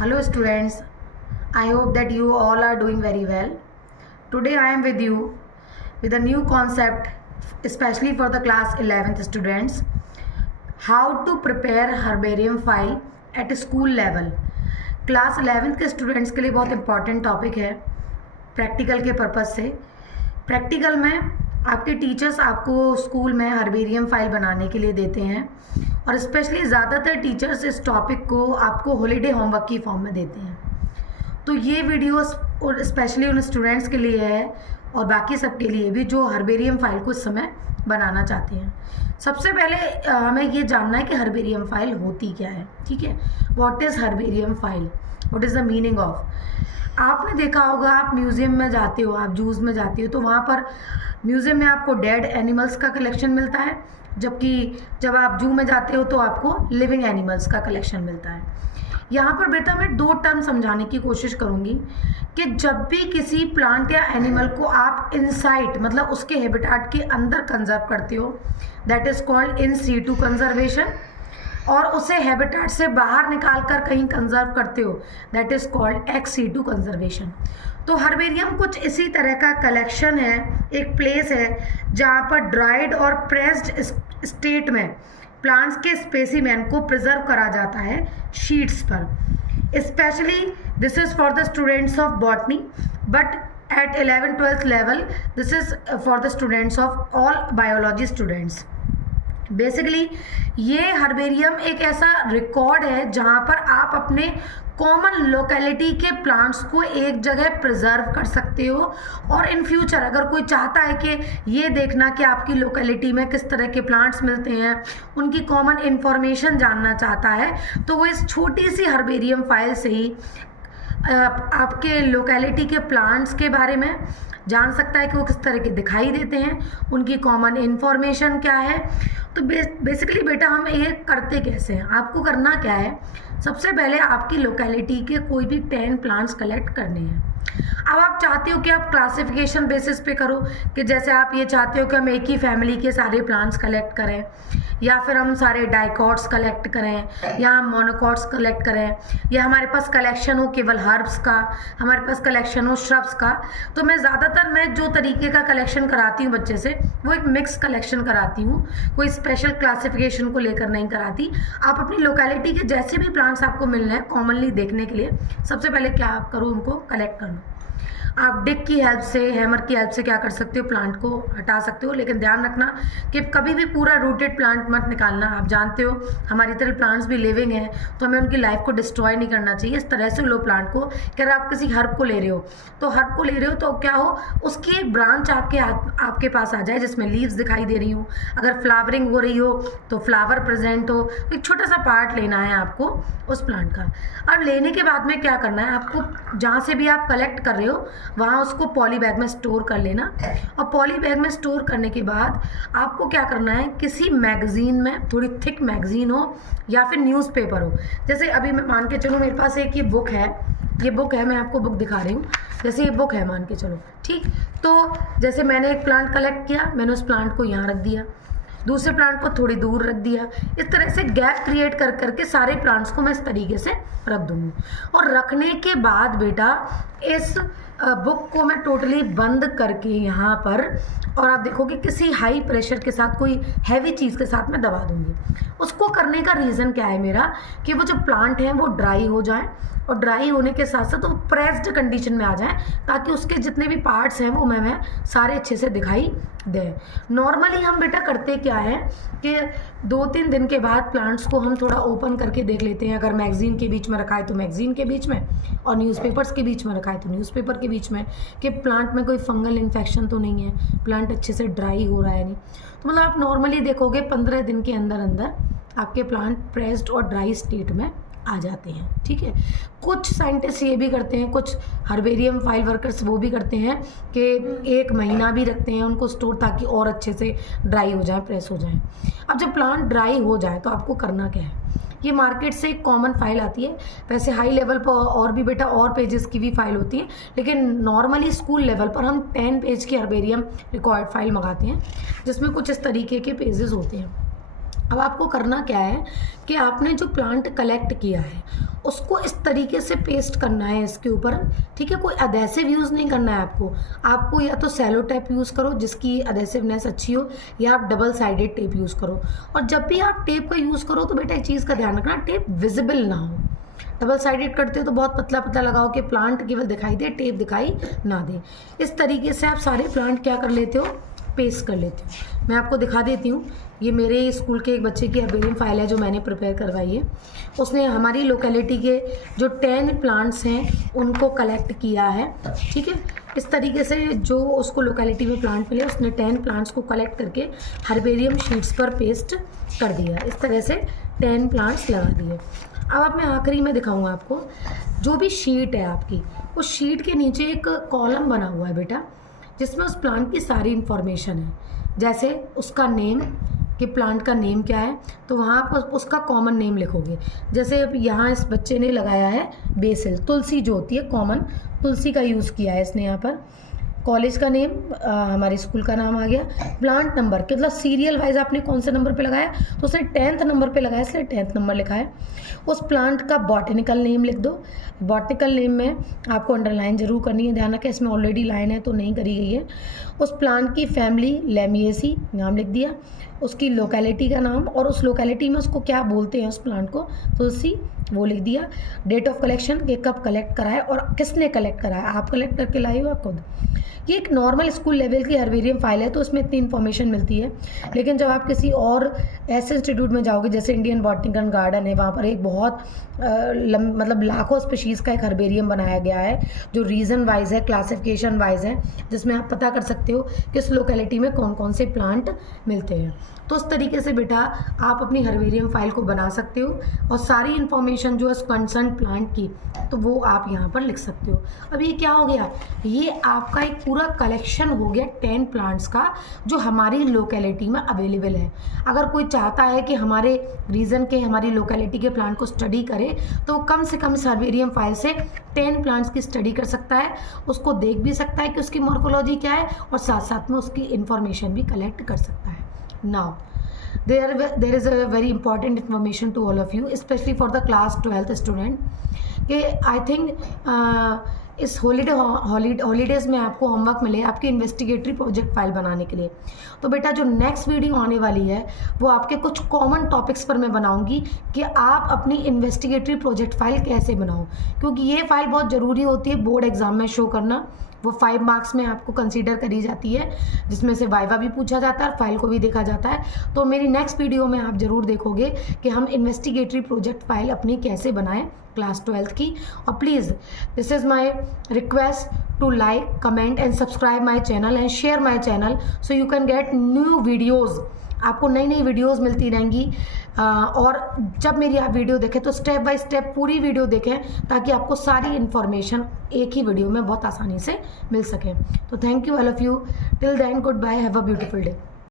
Hello students, I hope that you all are doing very well. Today I am with you with a new concept especially for the class 11th students, how to prepare herbarium file at school level. Class 11th के students के लिए बहुत important topic है practical के purpose से। Practical में आपके teachers आपको स्कूल में हर्बेरियम फाइल बनाने के लिए देते हैं और स्पेशली ज़्यादातर टीचर्स इस टॉपिक को आपको हॉलीडे होमवर्क की फॉर्म में देते हैं। तो ये वीडियो और स्पेशली उन स्टूडेंट्स के लिए है और बाकी सबके लिए भी जो हर्बेरियम फाइल को इस समय बनाना चाहते हैं। सबसे पहले हमें ये जानना है कि हर्बेरियम फाइल होती क्या है। ठीक है, what is herbarium file, what is the meaning of. आपने देखा होगा, आप म्यूज़ियम में जाते हो, आप जूज़ में जाते हो, तो वहाँ पर म्यूज़ियम में आपको डेड एनिमल्स का कलेक्शन मिलता है, जबकि जब आप जू में जाते हो तो आपको लिविंग एनिमल्स का कलेक्शन मिलता है। यहाँ पर बेटा मैं दो टर्म समझाने की कोशिश करूँगी कि जब भी किसी प्लांट या एनिमल को आप इनसाइट मतलब उसके हैबिटेट के अंदर कंजर्व करते हो, that is called in situ conservation, और उसे हैबिटेट से बाहर निकाल कर कहीं कंजर्व करते हो, that is called ex situ conservation. तो हर्बेरियम कुछ इसी तरह का कलेक्शन है, एक प्लेस है जहाँ पर ड्राइड और प्रेस्ड स्टेट में प्लांट्स के स्पेसिमेन को प्रिजर्व करा जाता है शीट्स पर। Specially this is for the students of botany, but at 11th-12th level this is for the students of all biology students। Basically ये हर्बेरियम एक ऐसा रिकॉर्ड है जहाँ पर आप अपने कॉमन लोकेलिटी के प्लांट्स को एक जगह प्रिजर्व कर सकते हो, और इन फ्यूचर अगर कोई चाहता है कि ये देखना कि आपकी लोकेलिटी में किस तरह के प्लांट्स मिलते हैं, उनकी कॉमन इन्फॉर्मेशन जानना चाहता है, तो वो इस छोटी सी हर्बेरियम फाइल से ही आपके लोकेलिटी के प्लांट्स के बारे में जान सकता है कि वो किस तरह के दिखाई देते हैं, उनकी कॉमन इन्फॉर्मेशन क्या है। तो बेसिकली बेटा हम ये करते कैसे हैं, आपको करना क्या है, सबसे पहले आपकी लोकेलिटी के कोई भी 10 प्लांट्स कलेक्ट करने हैं। अब आप चाहते हो कि आप क्लासिफिकेशन बेसिस पे करो, कि जैसे आप ये चाहते हो कि हम एक ही फैमिली के सारे प्लांट्स कलेक्ट करें, या फिर हम सारे डाइकॉट्स कलेक्ट करें, या हम मोनोकॉट्स कलेक्ट करें, या हमारे पास कलेक्शन हो केवल हर्ब्स का, हमारे पास कलेक्शन हो श्रब्स का। तो मैं ज़्यादातर जो तरीके का कलेक्शन कराती हूँ बच्चे से, वो एक मिक्स कलेक्शन कराती हूँ, कोई स्पेशल क्लासिफिकेशन को लेकर नहीं कराती। आप अपनी लोकेलिटी के जैसे भी प्लांट्स आपको मिलने हैं कॉमनली देखने के लिए, सबसे पहले क्या आप करो, उनको कलेक्ट कर लो। आप डिग की हेल्प से, हैमर की हेल्प से क्या कर सकते हो, प्लांट को हटा सकते हो, लेकिन ध्यान रखना कि कभी भी पूरा रूटेड प्लांट मत निकालना। आप जानते हो हमारी तरह प्लांट्स भी लिविंग हैं, तो हमें उनकी लाइफ को डिस्ट्रॉय नहीं करना चाहिए। इस तरह से लो प्लांट को कि अगर आप किसी हर्ब को ले रहे हो, तो हर्ब को ले रहे हो तो क्या हो, उसकी एक ब्रांच आपके पास आ जाए जिसमें लीव्स दिखाई दे रही हो, अगर फ्लावरिंग हो रही हो तो फ्लावर प्रेजेंट हो, एक छोटा सा पार्ट लेना है आपको उस प्लांट का। अब लेने के बाद में क्या करना है, आपको जहाँ से भी आप कलेक्ट कर रहे हो वहाँ उसको पॉली बैग में स्टोर कर लेना, और पॉली बैग में स्टोर करने के बाद आपको क्या करना है, किसी मैगजीन में, थोड़ी थिक मैगजीन हो या फिर न्यूज़पेपर हो। जैसे अभी मैं मान के चलूँ, मेरे पास एक ये बुक है, मैं आपको बुक दिखा रही हूँ, जैसे ये बुक है मान के चलो, ठीक। तो जैसे मैंने एक प्लांट कलेक्ट किया, मैंने उस प्लांट को यहाँ रख दिया, दूसरे प्लांट को थोड़ी दूर रख दिया, इस तरह से गैप क्रिएट कर करके सारे प्लांट्स को मैं इस तरीके से रख दूँगी। और रखने के बाद बेटा इस बुक को मैं टोटली बंद करके यहाँ पर, और आप देखोगे किसी हाई प्रेशर के साथ, कोई हैवी चीज़ के साथ मैं दबा दूँगी। उसको करने का रीज़न क्या है मेरा, कि वो जो प्लांट हैं वो ड्राई हो जाए, और ड्राई होने के साथ साथ वो प्रेस्ड कंडीशन में आ जाए, ताकि उसके जितने भी पार्ट्स हैं वो मैं सारे अच्छे से दिखाई दें। नॉर्मली हम बेटा करते क्या है कि 2-3 दिन के बाद प्लांट्स को हम थोड़ा ओपन करके देख लेते हैं। अगर मैगजीन के बीच में रखा है तो मैगजीन के बीच में, और न्यूज़पेपर्स के बीच में रखा है तो न्यूज़पेपर के बीच में, कि प्लांट में कोई फंगल इन्फेक्शन तो नहीं है, प्लांट अच्छे से ड्राई हो रहा है नहीं। तो मतलब आप नॉर्मली देखोगे 15 दिन के अंदर अंदर आपके प्लांट प्रेस्ड और ड्राई स्टेट में आ जाते हैं। ठीक है, कुछ साइंटिस्ट ये भी करते हैं, कुछ हर्बेरियम फाइल वर्कर्स वो भी करते हैं कि 1 महीना भी रखते हैं उनको स्टोर, ताकि और अच्छे से ड्राई हो जाए, प्रेस हो जाए। अब जब प्लांट ड्राई हो जाए तो आपको करना क्या है, ये मार्केट से एक कॉमन फाइल आती है। वैसे हाई लेवल पर और भी बेटा और पेजेस की भी फाइल होती है, लेकिन नॉर्मली स्कूल लेवल पर हम 10 पेज की हर्बेरियम रिकॉर्ड फाइल मंगाते हैं, जिसमें कुछ इस तरीके के पेजेस होते हैं। अब आपको करना क्या है कि आपने जो प्लांट कलेक्ट किया है उसको इस तरीके से पेस्ट करना है इसके ऊपर, ठीक है। कोई अडेसिव यूज़ नहीं करना है आपको या तो सेलो टेप यूज़ करो जिसकी अडेसिवनेस अच्छी हो, या आप डबल साइडेड टेप यूज़ करो। और जब भी आप टेप का यूज़ करो तो बेटा एक चीज़ का ध्यान रखना, टेप विजिबल ना हो। डबल साइडेड करते हो तो बहुत पतला पतला लगाओ कि प्लांट केवल दिखाई दे, टेप दिखाई ना दे। इस तरीके से आप सारे प्लांट क्या कर लेते हो, पेस्ट कर लेती हूँ। मैं आपको दिखा देती हूँ, ये मेरे स्कूल के एक बच्चे की हर्बेरियम फाइल है जो मैंने प्रिपेयर करवाई है। उसने हमारी लोकेलिटी के जो 10 प्लांट्स हैं उनको कलेक्ट किया है, ठीक है। इस तरीके से जो उसको लोकेलिटी में प्लांट मिले उसने 10 प्लांट्स को कलेक्ट करके हर्बेरियम शीट्स पर पेस्ट कर दिया। इस तरह से 10 प्लांट्स लगा दिए। अब मैं आखिरी में दिखाऊंगा आपको, जो भी शीट है आपकी, उस शीट के नीचे एक कॉलम बना हुआ है बेटा, जिसमें उस प्लांट की सारी इन्फॉर्मेशन है। जैसे उसका नेम, कि प्लांट का नेम क्या है, तो वहाँ पर उसका कॉमन नेम लिखोगे। जैसे अब यहाँ इस बच्चे ने लगाया है बेसिल, तुलसी जो होती है कॉमन, तुलसी का यूज़ किया है इसने यहाँ पर। कॉलेज का नेम, हमारे स्कूल का नाम आ गया। प्लांट नंबर, मतलब सीरियल वाइज आपने कौन से नंबर पे लगाया, तो उसने 10th नंबर पे लगाया इसलिए 10th नंबर लिखा है। उस प्लांट का बॉटनिकल नेम लिख दो। बॉटनिकल नेम में आपको अंडरलाइन जरूर करनी है, ध्यान रखें इसमें ऑलरेडी लाइन है तो नहीं करी गई है। उस प्लांट की फैमिली लेमिएसी नाम लिख दिया, उसकी लोकेलिटी का नाम और उस लोकेलिटी में उसको क्या बोलते हैं उस प्लांट को, तुलसी, वो लिख दिया। डेट ऑफ कलेक्शन, कि कब कलेक्ट करा है और किसने कलेक्ट करा है, आप कलेक्ट करके लाई हो या खुद। ये एक नॉर्मल स्कूल लेवल की हर्बेरियम फाइल है तो उसमें इतनी इन्फॉर्मेशन मिलती है। लेकिन जब आप किसी और ऐसे इंस्टीट्यूट में जाओगे जैसे इंडियन बॉटनिकल गार्डन है, वहाँ पर एक बहुत मतलब लाखों स्पीशीज़ का एक हर्बेरियम बनाया गया है जो रीजन वाइज है, क्लासिफिकेशन वाइज है, जिसमें आप पता कर सकते हो कि उस लोकेलिटी में कौन कौन से प्लांट मिलते हैं। तो उस तरीके से बेटा आप अपनी हर्बेरियम फाइल को बना सकते हो और सारी इन्फॉर्मेशन जो है कंसर्न प्लांट की, तो वो आप यहाँ पर लिख सकते हो। अब ये क्या हो गया, ये आपका एक पूरा कलेक्शन हो गया 10 प्लांट्स का जो हमारी लोकेलिटी में अवेलेबल है। अगर कोई चाहता है कि हमारे रीजन के, हमारी लोकेलिटी के प्लांट को स्टडी करे, तो कम से कम इस हर्बेरियम फाइल से 10 प्लांट्स की स्टडी कर सकता है, उसको देख भी सकता है कि उसकी मॉर्फोलॉजी क्या है और साथ साथ में उसकी इन्फॉर्मेशन भी कलेक्ट कर सकता है। Now, there is a very important information to all of you, especially for the class 12th student, कि I think इस हॉलीडेज़ में आपको होमवर्क मिले आपकी इन्वेस्टिगेटरी प्रोजेक्ट फाइल बनाने के लिए। तो बेटा जो नेक्स्ट वीडियो आने वाली है वो आपके कुछ कॉमन टॉपिक्स पर मैं बनाऊंगी कि आप अपनी इन्वेस्टिगेटरी प्रोजेक्ट फाइल कैसे बनाओ, क्योंकि ये फाइल बहुत ज़रूरी होती है बोर्ड एग्जाम में शो करना। वो 5 मार्क्स में आपको कंसीडर करी जाती है, जिसमें से वाइवा भी पूछा जाता है और फाइल को भी देखा जाता है। तो मेरी नेक्स्ट वीडियो में आप ज़रूर देखोगे कि हम इन्वेस्टिगेटरी प्रोजेक्ट फाइल अपनी कैसे बनाएं क्लास 12th की। और please this is my request to like, comment and subscribe my channel and share my channel so you can get new videos. आपको नई नई वीडियोस मिलती रहेंगी और जब मेरी आप वीडियो देखें तो स्टेप बाय स्टेप पूरी वीडियो देखें ताकि आपको सारी इन्फॉर्मेशन एक ही वीडियो में बहुत आसानी से मिल सके। तो thank you all of you, till then goodbye, have a beautiful day.